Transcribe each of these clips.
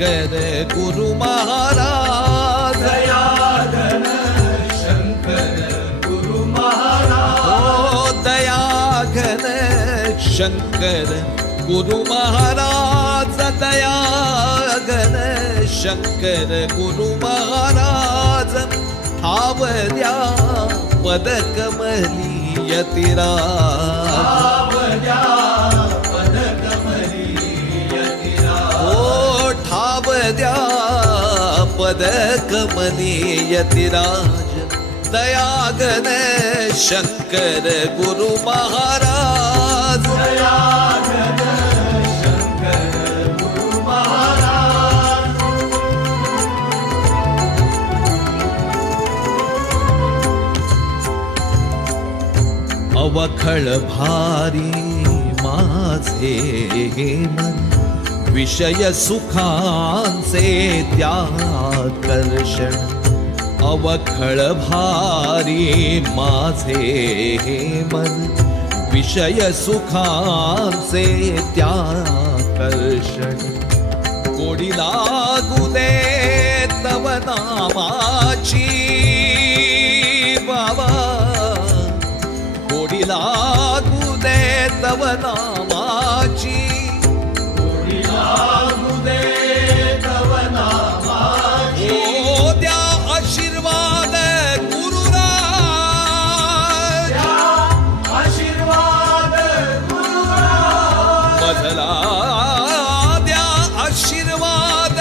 शंकर गुरु महाराज। दयाधन शंकर गुरु महाराज। ओ दया घन शंकर गुरु महाराज। दया घन शंकर गुरु महाराज। ठावल्या पदकमली यतिराज। द्या पद कमनीयतिराज दयागन शंकर गुरु महाराज। दयागन शंकर गुरु महाराज अवखळ भारी माझे मन विषय सुखांचे त्याकर्षण अवखळ भारी माझे हे मन विषय सुखांचे त्याकर्षण. गोडी लागू दे तव नामाची बाबा गोडी लागू दे तव नामा माझला द्या आशीर्वाद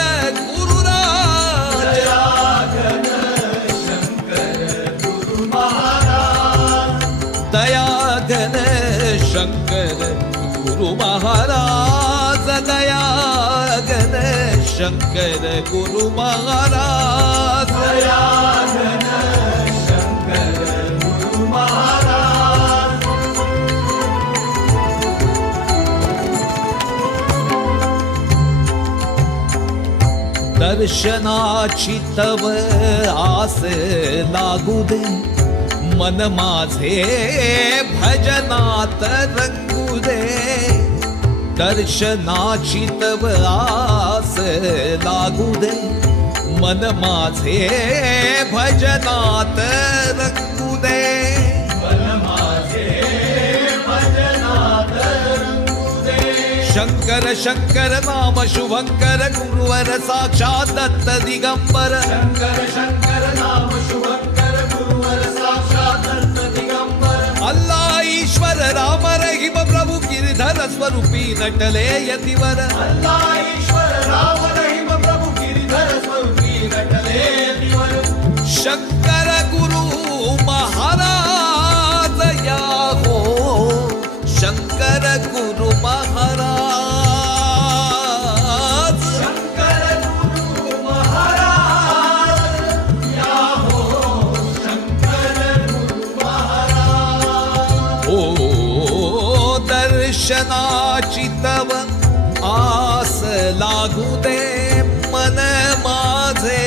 दयाधन शंकर गुरु महाराज. दयाघन शंकर गुरु महाराज. दयाघन दर्शनाची तव आस लागू दे मन माझे भजनात रंगू दे दर्शनाची तव आस लागू दे मन माझे भजनात శంకర నామ శుభంకర గురువర సాక్షాత్ దత్త దిగంబర. శంకర శంకర నామ శుభంకర గురువర సాక్షాత్ దత్త దిగంబర అల్లా ఈశ్వర రామ రహిమ ప్రభు గిరిధర స్వరూపి నటలే యతివర. అల్లా ఈశ్వర రామ రహిమ ప్రభు గిరిధర స్వరూపి నటలే యతివర శంకర గురు మహారాజయా హో శంకర గురు लागू दे मन माझे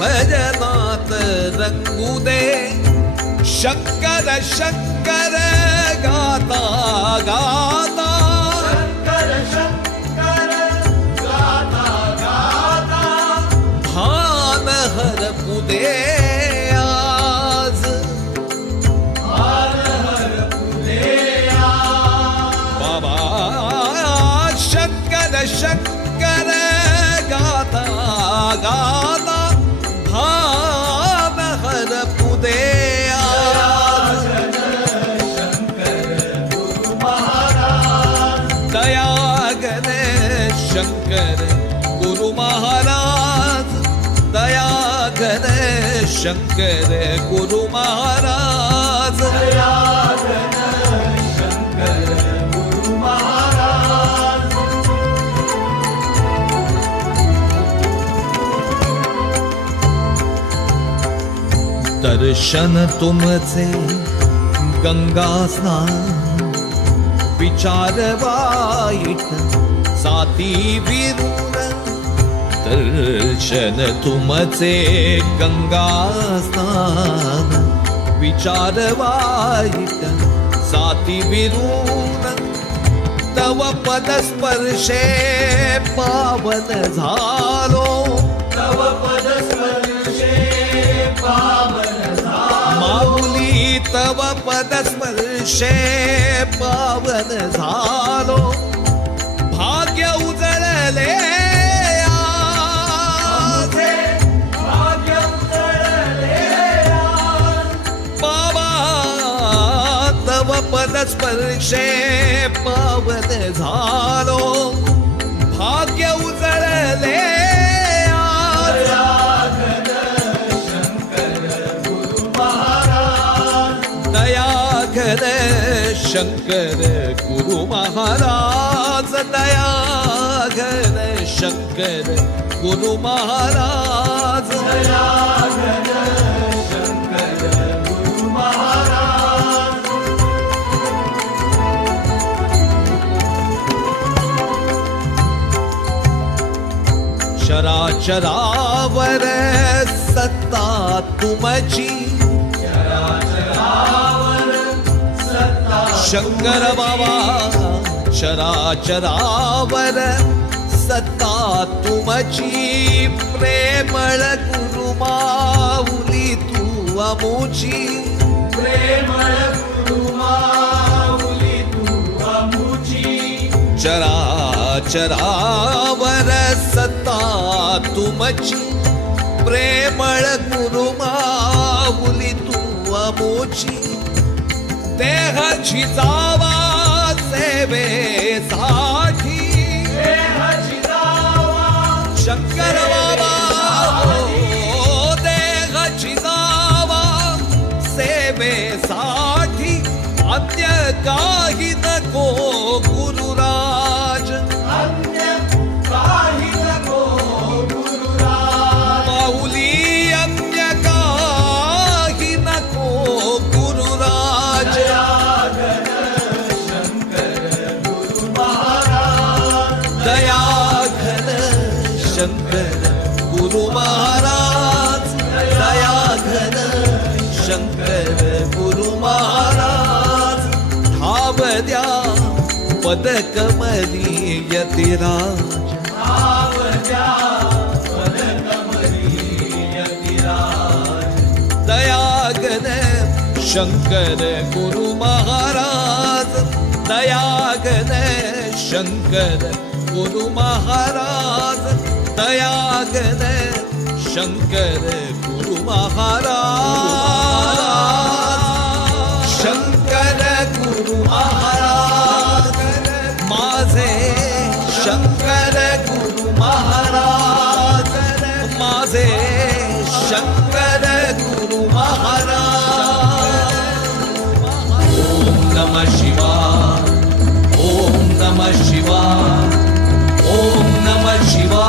भजनात रंगू दे शंकर शंकर गाता गाता. शंकर शंकर गाता गाता. भान हरपू दे शंकर गुरु महाराज. महाराज दर्शन तुमचे गंगा स्नान. विचार वाईट साती विरुण दर्शन तुमचे गंगा स्नान विचार वाईट साती विरूर तव पदस्पर्शे पावन झालो तव पद स्पर्शे पावन झालो. माऊली तव पदस्पर्शे पावन झालो स्पर्शे पदस्पर्शे पावन झालो. भाग्य उजळले दयाघर शंकर गुरु महाराज दयाघर शंकर गुरु महाराज. चराचरावर सत्ता तुमची. शंकर बाबा चराचरावर सत्ता तुमची. प्रेमळ गुरु माऊली तू अमुची. प्रेमळ गुरु माऊली तू अमुची. चराचरावर सत्ता तुमची प्रेमळ गुरु माऊली तू अमुची. देहाची जावा सेवेसाठी. शंकर बाबा हो देहाची जावा सेवेसाठी. अन्य काही गुरु महाराज दयाघन शंकर गुरु महाराज ठाव द्या पदकमली यतिराज. दयागन शंकर गुरु महाराज दयागन शंकर गुरु महाराज दयागन शंकर गुरु महाराज। शंकर गुरु महाराज। माझे शंकर गुरु महाराज। माझे शंकर गुरु महाराज। ओम नमः शिवा ओम नमः शिवा ओम नमः शिवा।